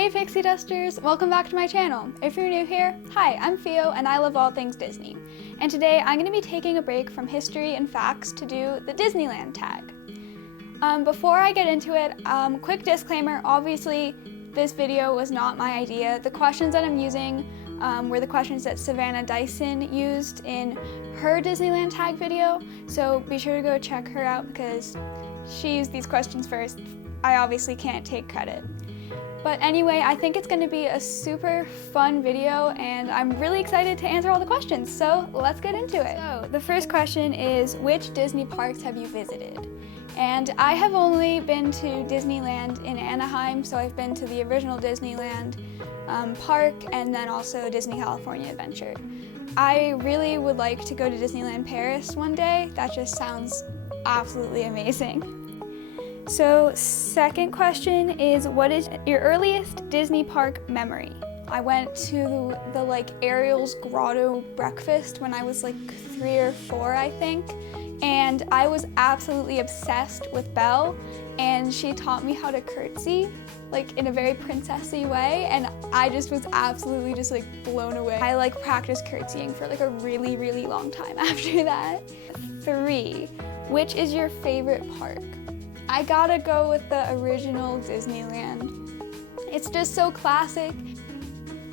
Hey Pixie Dusters, welcome back to my channel. If you're new here, hi, I'm Fio and I love all things Disney. And today I'm going to be taking a break from history and facts to do the Disneyland tag. Before I get into it, quick disclaimer, obviously this video was not my idea. The questions that I'm using were the questions that Savannah Dyson used in her Disneyland tag video, so be sure to go check her out because she used these questions first. I obviously can't take credit. But anyway, I think it's going to be a super fun video and I'm really excited to answer all the questions, so let's get into it. So the first question is, which Disney parks have you visited? And I have only been to Disneyland in Anaheim, so I've been to the original Disneyland park and then also Disney California Adventure. I really would like to go to Disneyland Paris one day. That just sounds absolutely amazing. So second question is, what is your earliest Disney park memory? I went to the Ariel's Grotto breakfast when I was like 3 or 4, I think. And I was absolutely obsessed with Belle, and she taught me how to curtsy, like in a very princessy way, and I just was absolutely just like blown away. I practiced curtsying for like a really, really long time after that. 3, which is your favorite park? I gotta go with the original Disneyland. It's just so classic.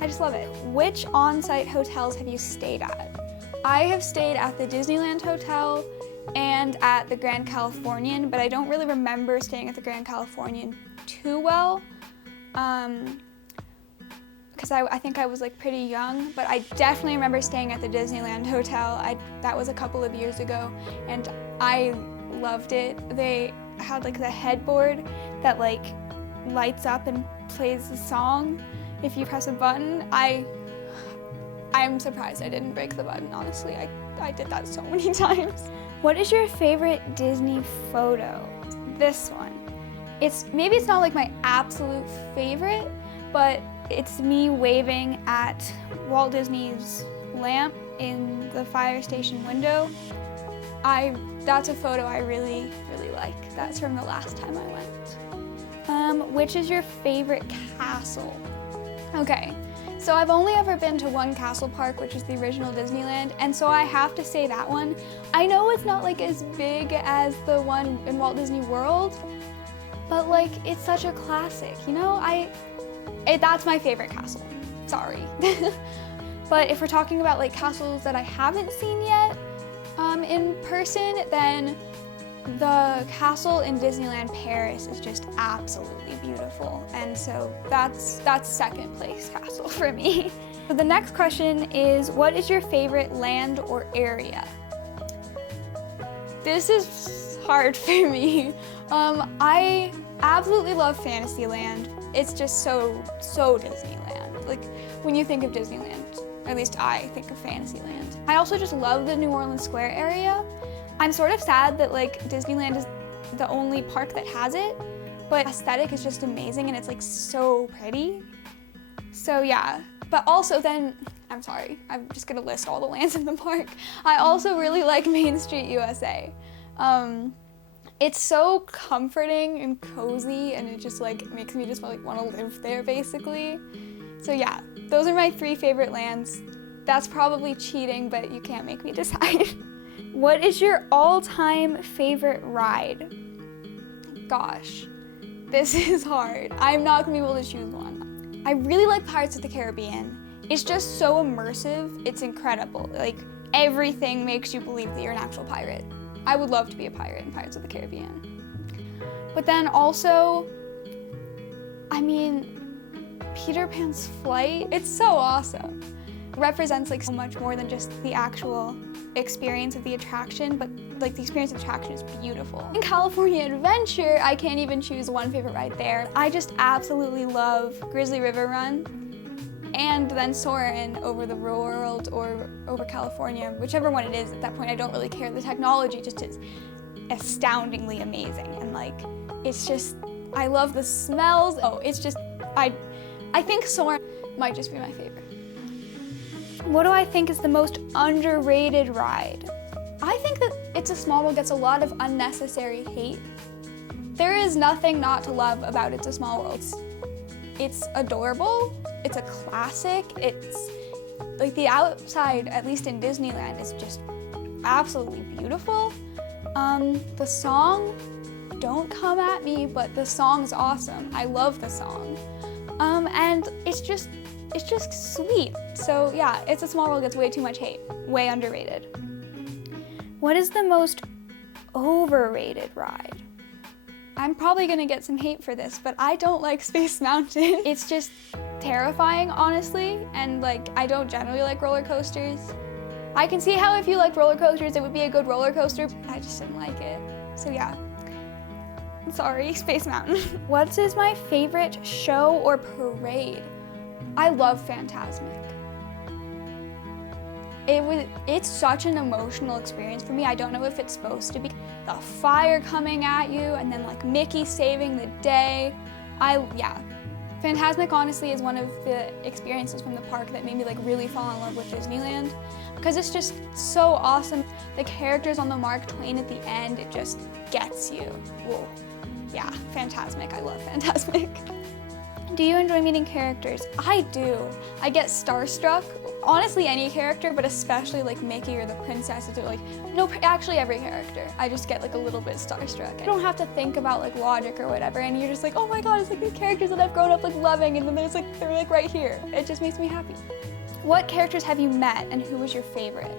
I just love it. Which on-site hotels have you stayed at? I have stayed at the Disneyland Hotel and at the Grand Californian, but I don't really remember staying at the Grand Californian too well, because I think I was like pretty young, but I definitely remember staying at the Disneyland Hotel. That was a couple of years ago, and I loved it. They had like the headboard that lights up and plays the song if you press a button. I'm surprised I didn't break the button, honestly. I did that so many times. What is your favorite Disney photo? This one. Maybe it's not like my absolute favorite, but it's me waving at Walt Disney's lamp in the fire station window. That's a photo I really, really like. That's from the last time I went. Which is your favorite castle? Okay, so I've only ever been to one castle park, which is the original Disneyland, and so I have to say that one. I know it's not like as big as the one in Walt Disney World, but like it's such a classic, you know? That's my favorite castle, sorry. But if we're talking about like castles that I haven't seen yet in person, then the castle in Disneyland Paris is just absolutely beautiful, and so that's second place castle for me. So the next question is, what is your favorite land or area? This is hard for me. I absolutely love Fantasyland. It's just so Disneyland. Like when you think of Disneyland, or at least I think of Fantasyland. I also just love the New Orleans Square area. I'm sort of sad that Disneyland is the only park that has it, but aesthetic is just amazing and it's so pretty. So yeah, but also then, I'm sorry, I'm just gonna list all the lands in the park. I also really like Main Street USA. It's so comforting and cozy, and it just makes me just want to live there basically. So yeah, those are my 3 favorite lands. That's probably cheating, but you can't make me decide. What is your all-time favorite ride? Gosh, this is hard. I'm not gonna be able to choose one. I really like Pirates of the Caribbean. It's just so immersive, it's incredible. Everything makes you believe that you're an actual pirate. I would love to be a pirate in Pirates of the Caribbean. But then also, Peter Pan's flight, it's so awesome. It represents so much more than just the actual experience of the attraction, but the experience of the attraction is beautiful. In California Adventure, I can't even choose one favorite ride there. I just absolutely love Grizzly River Run and then Soarin' over the world or over California, whichever one it is at that point. I don't really care. The technology just is astoundingly amazing, and it's just, I love the smells. Oh, it's just, I think Soarin' might just be my favorite. What do I think is the most underrated ride? I think that It's a Small World gets a lot of unnecessary hate. There is nothing not to love about It's a Small World. It's adorable, it's a classic, it's like the outside, at least in Disneyland, is just absolutely beautiful. The song, don't come at me, but the song's awesome. I love the song. And it's just sweet. So yeah, It's a Small World gets way too much hate, way underrated. What is the most overrated ride? I'm probably gonna get some hate for this, but I don't like Space Mountain. It's just terrifying, honestly, and like, I don't generally like roller coasters. I can see how if you like roller coasters, it would be a good roller coaster. I just didn't like it. So yeah, sorry, Space Mountain. What is my favorite show or parade? I love Fantasmic. It's such an emotional experience for me. I don't know if it's supposed to be. The fire coming at you and then like Mickey saving the day. Yeah. Fantasmic honestly is one of the experiences from the park that made me like really fall in love with Disneyland because it's just so awesome. The characters on the Mark Twain at the end, it just gets you. Whoa. Yeah, Fantasmic. I love Fantasmic. Do you enjoy meeting characters? I do. I get starstruck. Honestly, any character, but especially like Mickey or the princesses or like, no, actually every character. I just get like a little bit starstruck. I don't have to think about like logic or whatever, and you're just like, oh my God, it's like these characters that I've grown up like loving, and then they're like right here. It just makes me happy. What characters have you met and who was your favorite?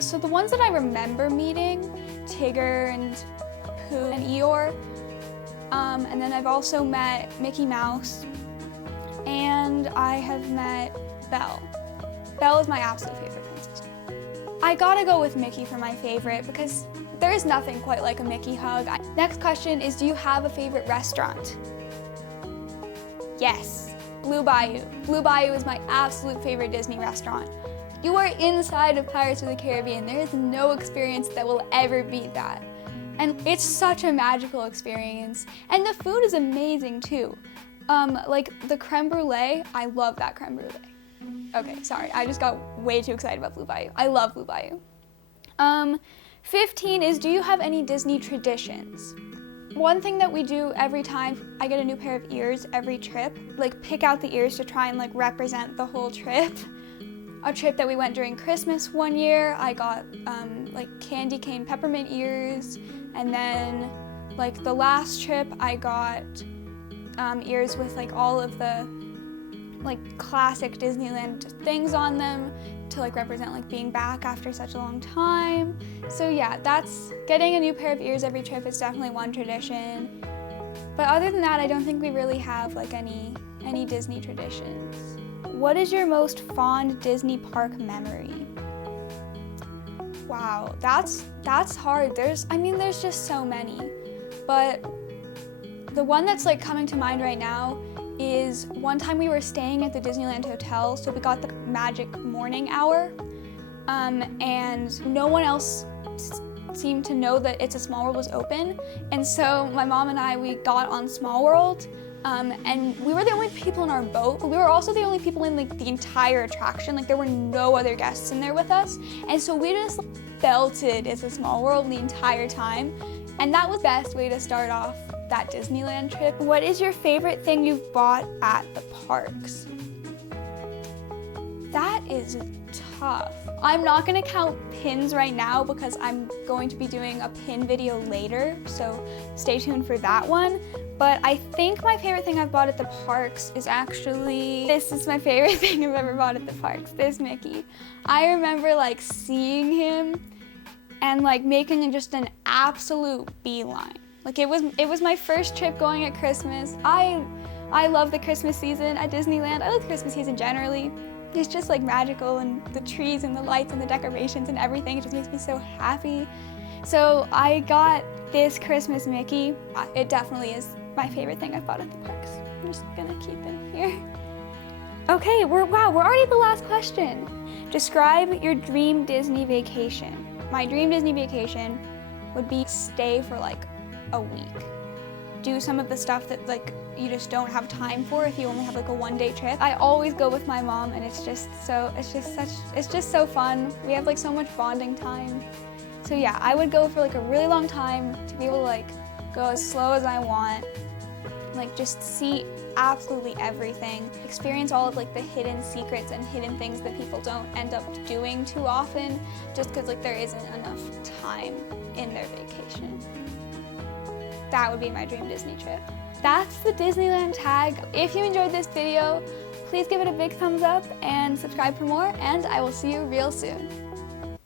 So the ones that I remember meeting, Tigger and Pooh and Eeyore, and then I've also met Mickey Mouse, and I have met Belle. Belle is my absolute favorite princess. I gotta go with Mickey for my favorite because there is nothing quite like a Mickey hug. Next question is, do you have a favorite restaurant? Yes, Blue Bayou. Blue Bayou is my absolute favorite Disney restaurant. You are inside of Pirates of the Caribbean. There is no experience that will ever beat that. And it's such a magical experience. And the food is amazing too. Like the creme brulee, I love that creme brulee. Okay, sorry, I just got way too excited about Blue Bayou. I love Blue Bayou. 15 is, do you have any Disney traditions? One thing that we do every time I get a new pair of ears every trip, like pick out the ears to try and like represent the whole trip. A trip that we went during Christmas one year, I got like candy cane peppermint ears, and then like the last trip I got ears with like all of the like classic Disneyland things on them to like represent like being back after such a long time. So yeah, that's getting a new pair of ears every trip is definitely one tradition. But other than that, I don't think we really have like any Disney traditions. What is your most fond Disney park memory? Wow, that's hard. There's just so many. But the one that's like coming to mind right now is one time we were staying at the Disneyland Hotel, so we got the magic morning hour, and no one else seemed to know that It's a Small World was open, and so my mom and I, we got on Small World, and we were the only people in our boat, but we were also the only people in like the entire attraction. Like there were no other guests in there with us, and so we just belted It's a Small World the entire time, and that was the best way to start off that Disneyland trip. What is your favorite thing you've bought at the parks? That is tough. I'm not gonna count pins right now because I'm going to be doing a pin video later, so stay tuned for that one. But I think my favorite thing I've bought at the parks is actually, this is my favorite thing I've ever bought at the parks, this Mickey. I remember like seeing him and like making just an absolute beeline. Like it was my first trip going at Christmas. I love the Christmas season at Disneyland. I love the Christmas season generally. It's just like magical, and the trees and the lights and the decorations and everything. It just makes me so happy. So I got this Christmas Mickey. It definitely is my favorite thing I've bought at the parks. I'm just gonna keep it here. Okay, we're already at the last question. Describe your dream Disney vacation. My dream Disney vacation would be stay for like a week. Do some of the stuff that like you just don't have time for if you only have like a one-day trip. I always go with my mom, and it's just so fun. We have like so much bonding time. So yeah, I would go for like a really long time to be able to like go as slow as I want like just see absolutely everything, experience all of like the hidden secrets and hidden things that people don't end up doing too often just because like there isn't enough time in their vacation. That would be my dream Disney trip. That's the Disneyland tag. If you enjoyed this video, please give it a big thumbs up and subscribe for more, and I will see you real soon.